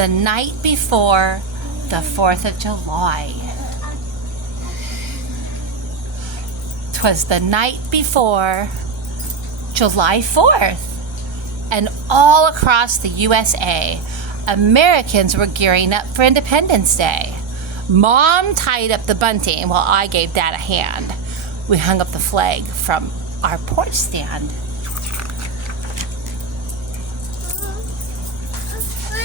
the night before the 4th of July. 'Twas the night before July 4th, and all across the USA, Americans were gearing up for Independence Day. Mom tied up the bunting while I gave Dad a hand. We hung up the flag from our porch stand.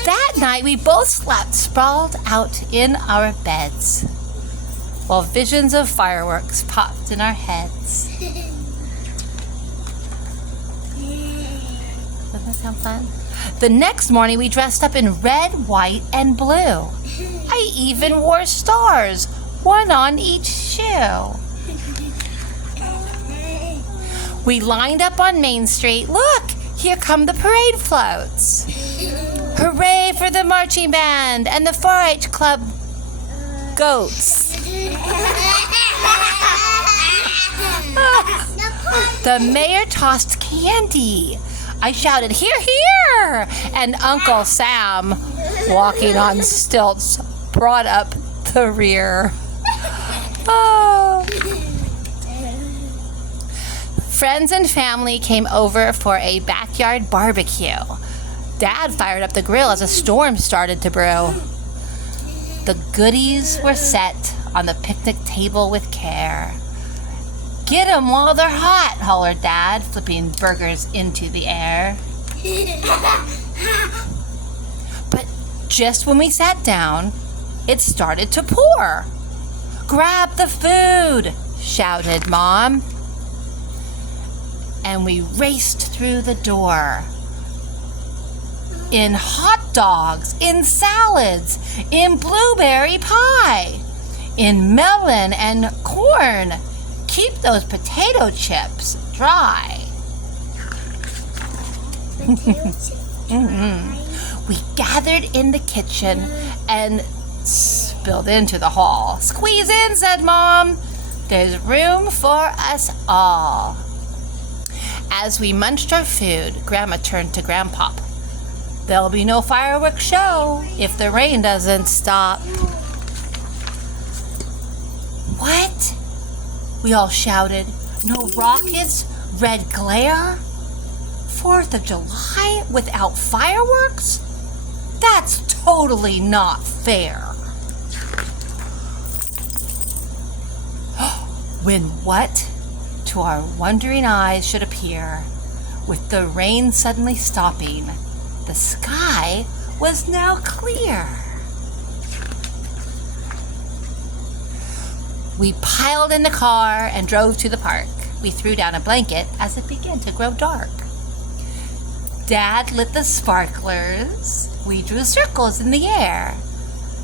That night, we both slept sprawled out in our beds, while visions of fireworks popped in our heads. Doesn't that sound fun? The next morning, we dressed up in red, white, and blue. I even wore stars, one on each shoe. We lined up on Main Street. Look, here come the parade floats. Hooray for the marching band and the 4-H club goats. The mayor tossed candy. I shouted, "Hear, hear!" And Uncle Sam, walking on stilts, brought up the rear. Oh. Friends and family came over for a backyard barbecue. Dad fired up the grill as a storm started to brew. The goodies were set on the picnic table with care. "Get 'em while they're hot," hollered Dad, flipping burgers into the air. But just when we sat down, it started to pour. "Grab the food," shouted Mom. And we raced through the door. In hot dogs, in salads, in blueberry pie, in melon and corn. Keep those potato chips dry. We gathered in the kitchen and spilled into the hall. "Squeeze in," said Mom. "There's room for us all." As we munched our food, Grandma turned to Grandpop. "There'll be no fireworks show if the rain doesn't stop." "What?" we all shouted. "No rockets? Red glare? 4th of July without fireworks? That's totally not fair." When what, to our wondering eyes, should appear, with the rain suddenly stopping, the sky was now clear. We piled in the car and drove to the park. We threw down a blanket as it began to grow dark. Dad lit the sparklers. We drew circles in the air.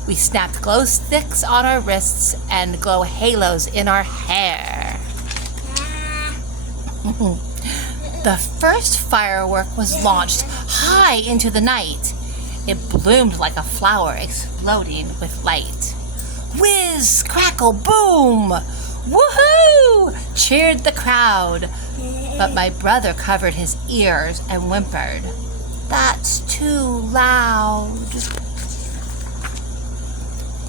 We snapped glow sticks on our wrists and glow halos in our hair. The first firework was launched high into the night. It bloomed like a flower exploding with light. Whiz, crackle, boom! Woohoo! Cheered the crowd. But my brother covered his ears and whimpered, "That's too loud."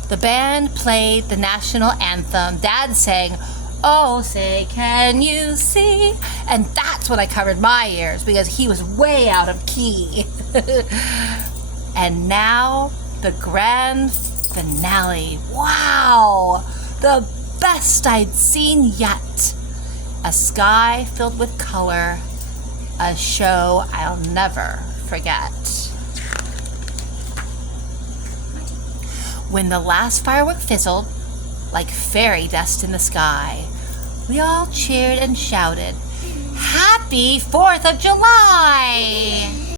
The band played the national anthem. Dad sang, "Oh, say, can you see?" And that's when I covered my ears because he was way out of key. And now the grand finale. Wow! The best I'd seen yet. A sky filled with color. A show I'll never forget. When the last firework fizzled, like fairy dust in the sky, we all cheered and shouted, "Happy 4th of July!"